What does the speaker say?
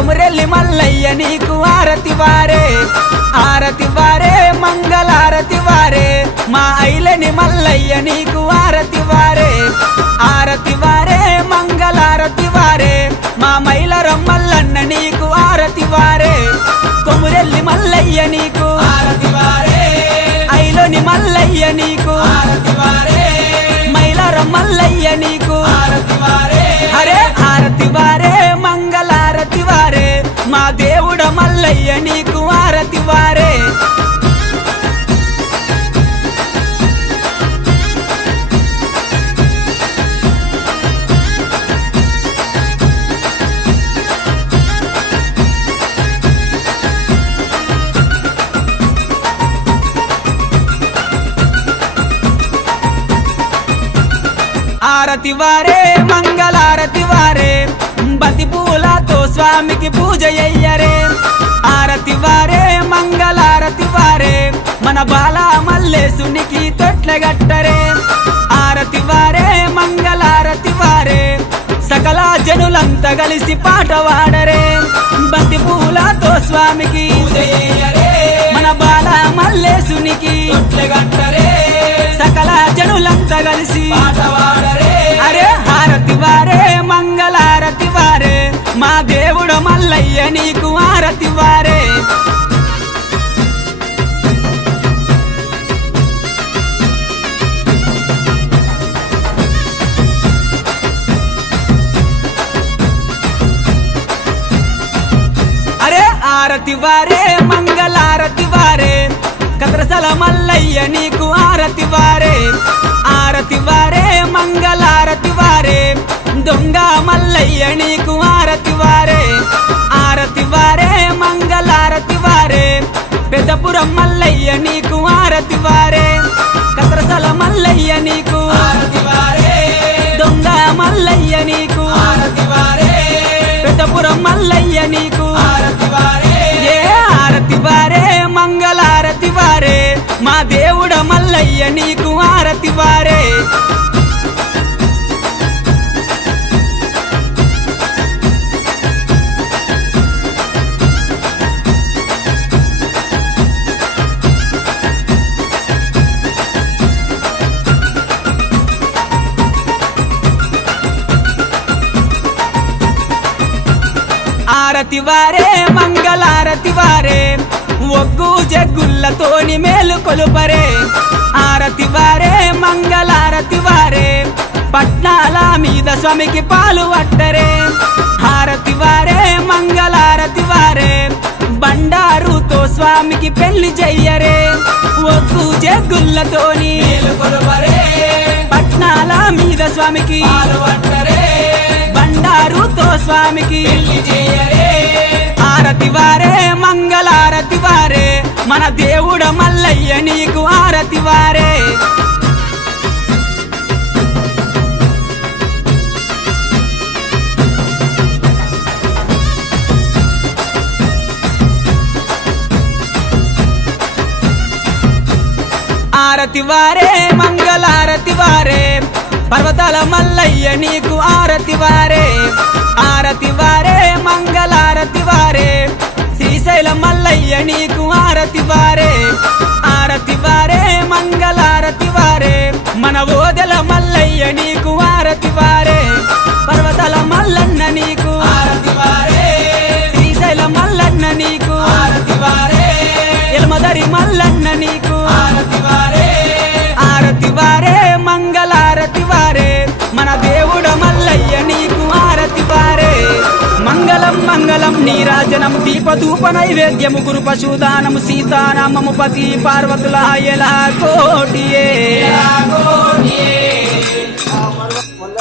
కొమురెల్లి మల్లయ్య నీకు ఆరతి వారే, ఆరతి వారే మంగళారతి వారే. మా ఐలని మల్లయ్య నీకు ఆరతి వారే, ఆరతి వారే మంగళారతి వారే. మా మైలరం మల్లన్న నీకు ఆరతి వారే, కొమురెల్లి మల్లయ్య నీకు ఆరతి వారే, ఐలోని మల్లయ్య నీకు ఆరతి వారే, మైలరం మల్లయ్య నీకు ఆరతి వారే. అరే ఆరతి వారే మంగళారతి వారే. మా దేవుడ మల్లయ్య నీకు ఆరతి వారే. ఆరతి వారే మంగళారతి వారే, బంతి పూలతో స్వామికి పూజ అయ్యరే. ఆరతి వారే మంగళారతి వారే, మన బాల మల్లేశునికి తొట్లగట్టరే. ఆరతి వారే మంగళారతి వారే, సకల జనులంతా కలిసి పాట వాడరే. బంతి పూలతో స్వామికి పూజ చెయ్యరే, మన బాల మల్లేశునికి తొట్లగట్టరే, సకల జనులంతా కలిసి పాట వాడరే. అరే హారతి వారే మంగళారతి వారే. మా దేవుడు మల్లయ్య నీకు ఆరతి వారే. అరే ఆరతి వారే మంగళారతి వారే, కద్రసల మల్లయ్య నీకు ఆరతి వారే, ఆరతి వారే మంగళారతి వారే. దొంగ మల్లయ్య నీకు ఆరతి వారే, ఆరతి వారే మంగళారతి వారే. పెద్దపురం మల్లయ్య నీకు ఆరతి వారే, కద్రసల మల్లయ్య నీకు ఆరతి వారే, దొంగ మల్లయ్య నీకు ఆరతి వారే, పెద్దపురం మల్లయ్య నీకు ఆరతి వారే. ఏ ఆరతి వారే మంగళారతి వారే. మా దేవుడ మల్లయ్య నీకు ఆరతి వారే. ఆరతి వారే మంగళారతి వారే, ఒగ్గు జగ్గుల్లతోని మేలు కొలుపరే. ఆరతి వారే మంగళారతి వారే, పట్నాల మీద స్వామికి పాలు పట్టరే. హారతి వారే మంగళారతి వారే, బండారుతో స్వామికి పెళ్లి చెయ్యరే. ఒగ్గు జగ్గుల్లతోని మేలుకొలుపరే, పట్నాల మీద స్వామికి పాలు పట్టరే, బండారుతో స్వామికి పెళ్లి చెయ్యరే. ఆరతి వారే మంగళారతి వారే. మన దేవుడ మల్లయ్య నీకు ఆరతి వారే. ఆరతి వారే మంగళారతి వారే, పర్వతాల మల్లయ్య నీకు ఆరతి వారే, ఆరతి వారే మంగళారతి వారే. శ్రీశైల మల్లయ్య నీకు ఆరతి వారే, ఆరతి వారే మంగళారతి వారే. మన ఓదెల మల్లయ్య నీకు ఆరతి వారే, పర్వతాల మల్లన్న నీకు ఆరతి వారే, శ్రీశైల మల్లన్న నీకు ఆరతి వారే, ఎల్మదరి మల్లన్న నీకు ఆరతి వారే. ఆరతి వారే మంగళారతి వారే. మన దేవుడ మల్లయ్య నీకు ఆరతి వారే. మంగళం మంగళం నీరాజనం దీపధూప నైవేద్యము గురు పశుదానము సీతానామము పతి పార్వతుల ఎలా కోటియే. మొన్న